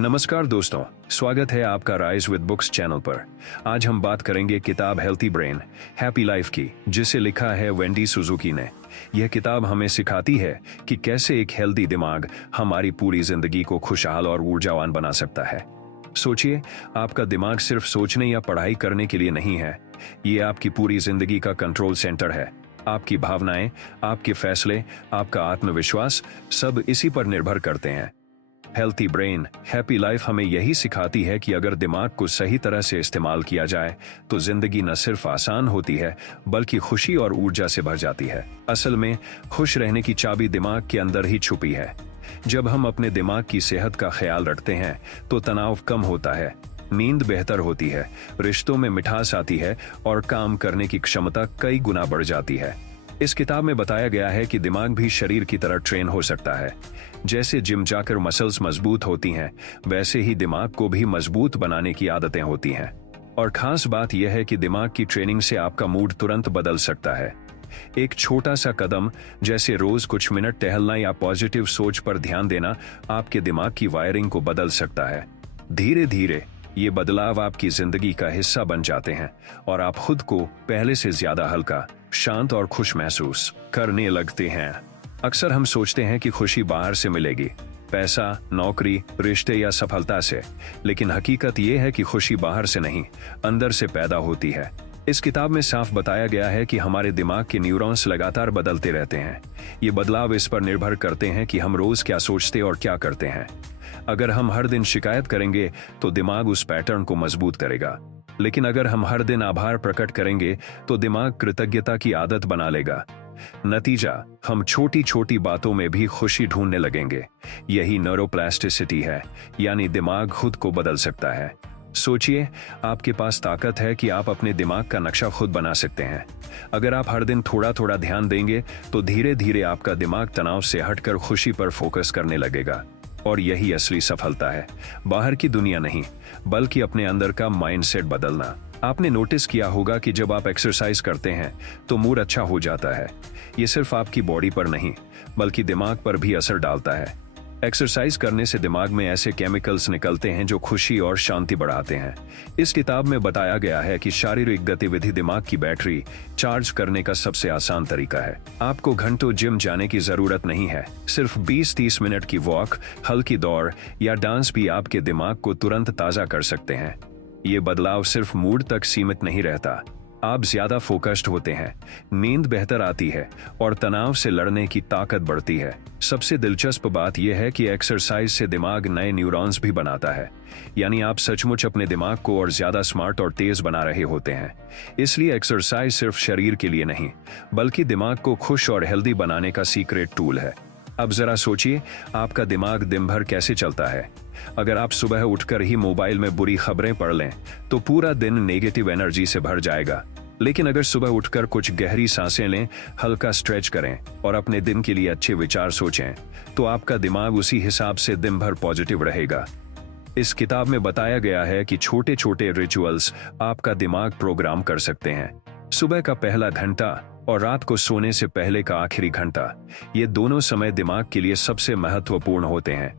नमस्कार दोस्तों, स्वागत है आपका राइज विद बुक्स चैनल पर। आज हम बात करेंगे किताब हेल्थी ब्रेन हैप्पी लाइफ की, जिसे लिखा है वेंडी सुजुकी ने। यह किताब हमें सिखाती है कि कैसे एक हेल्दी दिमाग हमारी पूरी जिंदगी को खुशहाल और ऊर्जावान बना सकता है। सोचिए, आपका दिमाग सिर्फ सोचने या पढ़ाई करने के लिए नहीं है, ये आपकी पूरी जिंदगी का कंट्रोल सेंटर है। आपकी भावनाएं, आपके फैसले, आपका आत्मविश्वास सब इसी पर निर्भर करते हैं। हेल्थी ब्रेन हैप्पी लाइफ हमें यही सिखाती है कि अगर दिमाग को सही तरह से इस्तेमाल किया जाए तो जिंदगी न सिर्फ आसान होती है बल्कि खुशी और ऊर्जा से भर जाती है। असल में खुश रहने की चाबी दिमाग के अंदर ही छुपी है। जब हम अपने दिमाग की सेहत का ख्याल रखते हैं तो तनाव कम होता है, नींद बेहतर होती है, रिश्तों में मिठास आती है और काम करने की क्षमता कई गुना बढ़ जाती है। इस किताब में बताया गया है कि दिमाग भी शरीर की तरह ट्रेन हो सकता है। जैसे जिम जाकर मसल्स मजबूत होती हैं, वैसे ही दिमाग को भी मजबूत बनाने की आदतें होती हैं। और खास बात यह है कि दिमाग की ट्रेनिंग से आपका मूड तुरंत बदल सकता है। एक छोटा सा कदम, जैसे रोज कुछ मिनट टहलना या पॉजिटिव सोच पर ध्यान देना, आपके दिमाग की वायरिंग को बदल सकता है। धीरे धीरे ये बदलाव आपकी जिंदगी का हिस्सा बन जाते हैं और आप खुद को पहले से ज्यादा हल्का, शांत और खुश महसूस करने लगते हैं। अक्सर हम सोचते हैं कि खुशी बाहर से मिलेगी, पैसा, नौकरी, रिश्ते या सफलता से, लेकिन हकीकत यह है कि खुशी बाहर से नहीं, अंदर से पैदा होती है। इस किताब में साफ बताया गया है कि हमारे दिमाग के न्यूरॉन्स लगातार बदलते रहते हैं। ये बदलाव इस पर निर्भर करते हैं कि हम रोज क्या सोचते और क्या करते हैं। अगर हम हर दिन शिकायत करेंगे तो दिमाग उस पैटर्न को मजबूत करेगा, लेकिन अगर हम हर दिन आभार प्रकट करेंगे तो दिमाग कृतज्ञता की आदत बना लेगा। नतीजा, हम छोटी छोटी बातों में भी खुशी ढूंढने लगेंगे। यही न्यूरोप्लास्टिसिटी है, यानी दिमाग खुद को बदल सकता है। सोचिए, आपके पास ताकत है कि आप अपने दिमाग का नक्शा खुद बना सकते हैं। अगर आप हर दिन थोड़ा थोड़ा ध्यान देंगे तो धीरे धीरे आपका दिमाग तनाव से हटकर खुशी पर फोकस करने लगेगा। और यही असली सफलता है, बाहर की दुनिया नहीं, बल्कि अपने अंदर का माइंडसेट बदलना। आपने नोटिस किया होगा कि जब आप एक्सरसाइज करते हैं तो मूड अच्छा हो जाता है। ये सिर्फ आपकी बॉडी पर नहीं, बल्कि दिमाग पर भी असर डालता है। एक्सरसाइज करने से दिमाग में ऐसे केमिकल्स निकलते हैं जो खुशी और शांति बढ़ाते हैं। इस किताब में बताया गया है कि शारीरिक गतिविधि दिमाग की बैटरी चार्ज करने का सबसे आसान तरीका है। आपको घंटों जिम जाने की जरूरत नहीं है, सिर्फ 20-30 मिनट की वॉक, हल्की दौड़ या डांस भी आपके दिमाग को तुरंत ताजा कर सकते हैं। ये बदलाव सिर्फ मूड तक सीमित नहीं रहता, आप ज्यादा फोकस्ड होते हैं, नींद बेहतर आती है और तनाव से लड़ने की ताकत बढ़ती है। सबसे दिलचस्प बात यह है कि एक्सरसाइज से दिमाग नए न्यूरॉन्स भी बनाता है, यानी आप सचमुच अपने दिमाग को और ज्यादा स्मार्ट और तेज बना रहे होते हैं। इसलिए एक्सरसाइज सिर्फ शरीर के लिए नहीं, बल्कि दिमाग को खुश और हेल्दी बनाने का सीक्रेट टूल है। अब जरा सोचिए, आपका दिमाग दिन भर कैसे चलता है। अगर आप सुबह उठकर ही मोबाइल में बुरी खबरें पढ़ लें तो पूरा दिन नेगेटिव एनर्जी से भर जाएगा। लेकिन अगर सुबह उठकर कुछ गहरी सांसें लें, हल्का स्ट्रेच करें और अपने दिन के लिए अच्छे विचार सोचें, तो आपका दिमाग उसी हिसाब से दिन भर पॉजिटिव रहेगा। इस किताब में बताया गया है कि छोटे छोटे रिचुअल्स आपका दिमाग प्रोग्राम कर सकते हैं। सुबह का पहला घंटा और रात को सोने से पहले का आखिरी घंटा, ये दोनों समय दिमाग के लिए सबसे महत्वपूर्ण होते हैं।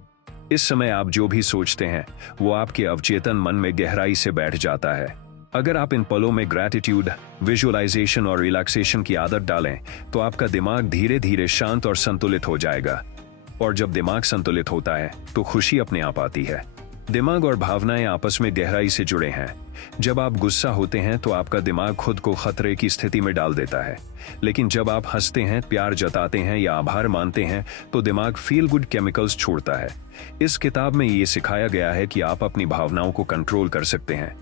इस समय आप जो भी सोचते हैं वो आपके अवचेतन मन में गहराई से बैठ जाता है। अगर आप इन पलों में ग्रैटिट्यूड, विजुअलाइजेशन और रिलैक्सेशन की आदत डालें तो आपका दिमाग धीरे धीरे शांत और संतुलित हो जाएगा। और जब दिमाग संतुलित होता है तो खुशी अपने आप आती है। दिमाग और भावनाएं आपस में गहराई से जुड़े हैं। जब आप गुस्सा होते हैं तो आपका दिमाग खुद को खतरे की स्थिति में डाल देता है, लेकिन जब आप हंसते हैं, प्यार जताते हैं या आभार मानते हैं तो दिमाग फील गुड केमिकल्स छोड़ता है। इस किताब में ये सिखाया गया है कि आप अपनी भावनाओं को कंट्रोल कर सकते हैं।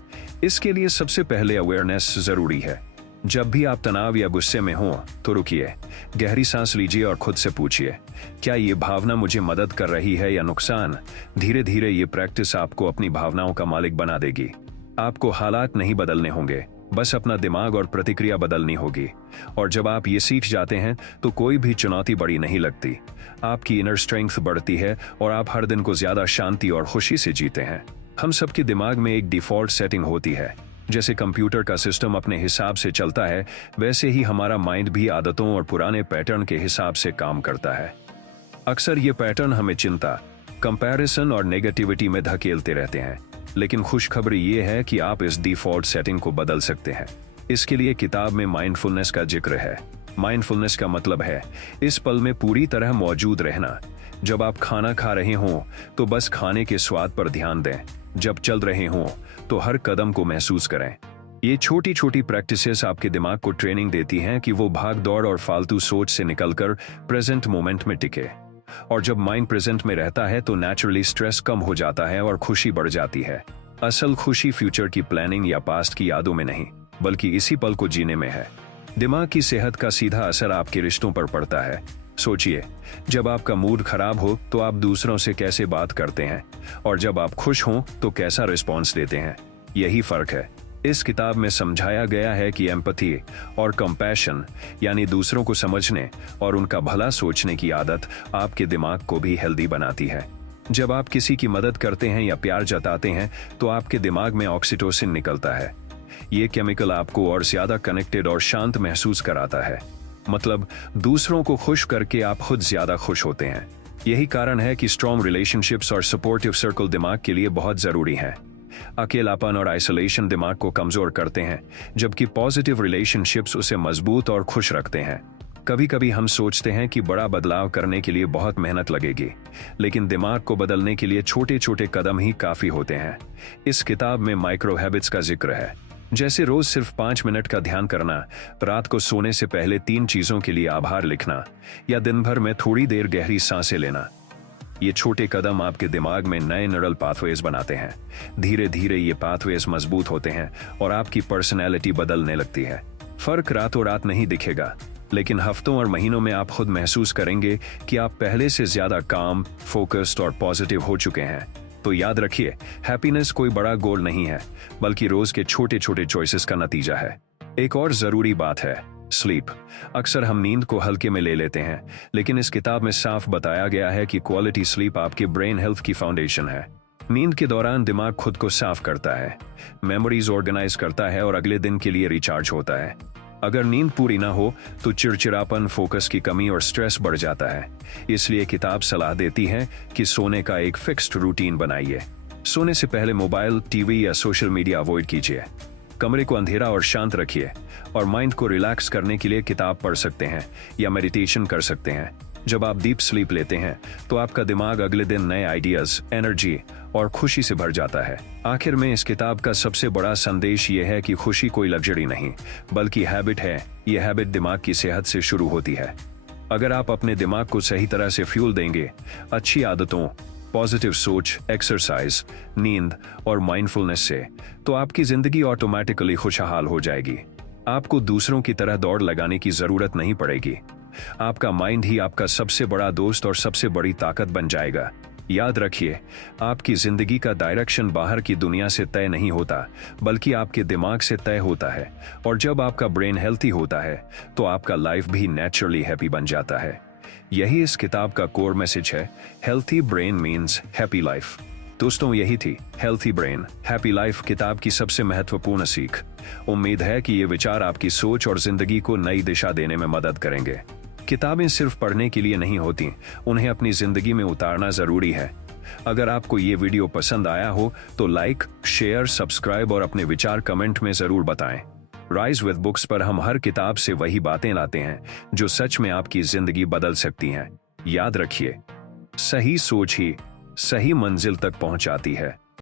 इसके लिए सबसे पहले अवेयरनेस जरूरी है। जब भी आप तनाव या गुस्से में हो तो रुकिए, गहरी सांस लीजिए और खुद से पूछिए, क्या ये भावना मुझे मदद कर रही है या नुकसान। धीरे धीरे ये प्रैक्टिस आपको अपनी भावनाओं का मालिक बना देगी। आपको हालात नहीं बदलने होंगे, बस अपना दिमाग और प्रतिक्रिया बदलनी होगी। और जब आप ये सीख जाते हैं तो कोई भी चुनौती बड़ी नहीं लगती। आपकी इनर स्ट्रेंथ बढ़ती है और आप हर दिन को ज्यादा शांति और खुशी से जीते हैं। हम सबके दिमाग में एक डिफॉल्ट सेटिंग होती है। जैसे कंप्यूटर का सिस्टम अपने हिसाब से चलता है, वैसे ही हमारा माइंड भी आदतों और पुराने पैटर्न के हिसाब से काम करता है। अक्सर ये पैटर्न हमें चिंता, कंपैरिजन और नेगेटिविटी में धकेलते रहते हैं। लेकिन खुशखबरी ये है कि आप इस डिफॉल्ट सेटिंग को बदल सकते हैं। इसके लिए किताब में माइंडफुलनेस का जिक्र है। माइंडफुलनेस का मतलब है इस पल में पूरी तरह मौजूद रहना। जब आप खाना खा रहे हों तो बस खाने के स्वाद पर ध्यान दें। जब चल रहे हों तो हर कदम को महसूस करें। ये छोटी छोटी प्रैक्टिसेस आपके दिमाग को ट्रेनिंग देती हैं कि वो भाग दौड़ और फालतू सोच से निकलकर प्रेजेंट मोमेंट में टिके। और जब माइंड प्रेजेंट में रहता है तो नेचुरली स्ट्रेस कम हो जाता है और खुशी बढ़ जाती है। असल खुशी फ्यूचर की प्लानिंग या पास्ट की यादों में नहीं, बल्कि इसी पल को जीने में है। दिमाग की सेहत का सीधा असर आपके रिश्तों पर पड़ता है। सोचिए, जब आपका मूड खराब हो तो आप दूसरों से कैसे बात करते हैं, और जब आप खुश हों तो कैसा रिस्पॉन्स देते हैं। यही फर्क है। इस किताब में समझाया गया है कि एम्पैथी और कंपैशन यानी दूसरों को समझने और उनका भला सोचने की आदत आपके दिमाग को भी हेल्दी बनाती है। जब आप किसी की मदद करते हैं या प्यार जताते हैं तो आपके दिमाग में ऑक्सीटोसिन निकलता है। ये केमिकल आपको और ज्यादा कनेक्टेड और शांत महसूस कराता है। मतलब दूसरों को खुश करके आप खुद ज्यादा खुश होते हैं। यही कारण है कि स्ट्रॉन्ग रिलेशनशिप्स और सपोर्टिव सर्कल दिमाग के लिए बहुत जरूरी है। अकेलापन और आइसोलेशन दिमाग को कमजोर करते हैं, जबकि पॉजिटिव रिलेशनशिप्स उसे मजबूत और खुश रखते हैं। कभी कभी हम सोचते हैं कि बड़ा बदलाव करने के लिए बहुत मेहनत लगेगी, लेकिन दिमाग को बदलने के लिए छोटे छोटे कदम ही काफी होते हैं। इस किताब में माइक्रो हैबिट्स का जिक्र है, जैसे रोज सिर्फ 5 मिनट का ध्यान करना, रात को सोने से पहले 3 चीजों के लिए आभार लिखना, या दिन भर में थोड़ी देर गहरी सांसें लेना। ये छोटे कदम आपके दिमाग में नए न्यूरल पाथवेज बनाते हैं। धीरे धीरे ये पाथवेज मजबूत होते हैं और आपकी पर्सनैलिटी बदलने लगती है। फर्क रातों रात नहीं दिखेगा, लेकिन हफ्तों और महीनों में आप खुद महसूस करेंगे कि आप पहले से ज्यादा काम, फोकस्ड और पॉजिटिव हो चुके हैं। तो याद रखिए, हैप्पीनेस कोई बड़ा गोल नहीं है, बल्कि रोज के छोटे छोटे चॉइसेस का नतीजा है। एक और जरूरी बात है स्लीप। अक्सर हम नींद को हल्के में ले लेते हैं, लेकिन इस किताब में साफ बताया गया है कि क्वालिटी स्लीप आपके ब्रेन हेल्थ की फाउंडेशन है। नींद के दौरान दिमाग खुद को साफ करता है, मेमोरीज ऑर्गेनाइज करता है और अगले दिन के लिए रिचार्ज होता है। अगर नींद पूरी ना हो तो चिड़चिड़ापन, फोकस की कमी और स्ट्रेस बढ़ जाता है। इसलिए किताब सलाह देती है कि सोने का एक फिक्स्ड रूटीन बनाइए। सोने से पहले मोबाइल, टीवी या सोशल मीडिया अवॉइड कीजिए। कमरे को अंधेरा और शांत रखिए, और माइंड को रिलैक्स करने के लिए किताब पढ़ सकते हैं या मेडिटेशन कर सकते हैं। जब आप डीप स्लीप लेते हैं तो आपका दिमाग अगले दिन नए आइडियाज, एनर्जी और खुशी से भर जाता है। आखिर में इस किताब का सबसे बड़ा संदेश ये है कि खुशी कोई लग्जरी नहीं, बल्कि हैबिट है। ये हैबिट दिमाग की सेहत से शुरू होती है। अगर आप अपने दिमाग को सही तरह से फ्यूल देंगे, अच्छी आदतों, पॉजिटिव सोच, एक्सरसाइज, नींद और माइंडफुलनेस से, तो आपकी जिंदगी ऑटोमेटिकली खुशहाल हो जाएगी। आपको दूसरों की तरह दौड़ लगाने की जरूरत नहीं पड़ेगी। आपका माइंड ही आपका सबसे बड़ा दोस्त और सबसे बड़ी ताकत बन जाएगा। याद रखिए, आपकी जिंदगी का डायरेक्शन बाहर की दुनिया से तय नहीं होता, बल्कि आपके दिमाग से तय होता है। और जब आपका ब्रेन हेल्थी होता है तो आपका लाइफ भी नेचुरली हैप्पी बन जाता है। यही इस किताब का कोर मैसेज है। Healthy brain means happy life. दोस्तों, यही थी हेल्थी ब्रेन हैप्पी लाइफ किताब की सबसे महत्वपूर्ण सीख। उम्मीद है कि ये विचार आपकी सोच और जिंदगी को नई दिशा देने में मदद करेंगे। किताबें सिर्फ पढ़ने के लिए नहीं होती, उन्हें अपनी जिंदगी में उतारना जरूरी है। अगर आपको ये वीडियो पसंद आया हो तो लाइक, शेयर, सब्सक्राइब और अपने विचार कमेंट में जरूर बताएं। राइज विद बुक्स पर हम हर किताब से वही बातें लाते हैं जो सच में आपकी जिंदगी बदल सकती हैं। याद रखिए, सही सोच ही सही मंजिल तक पहुंचाती है।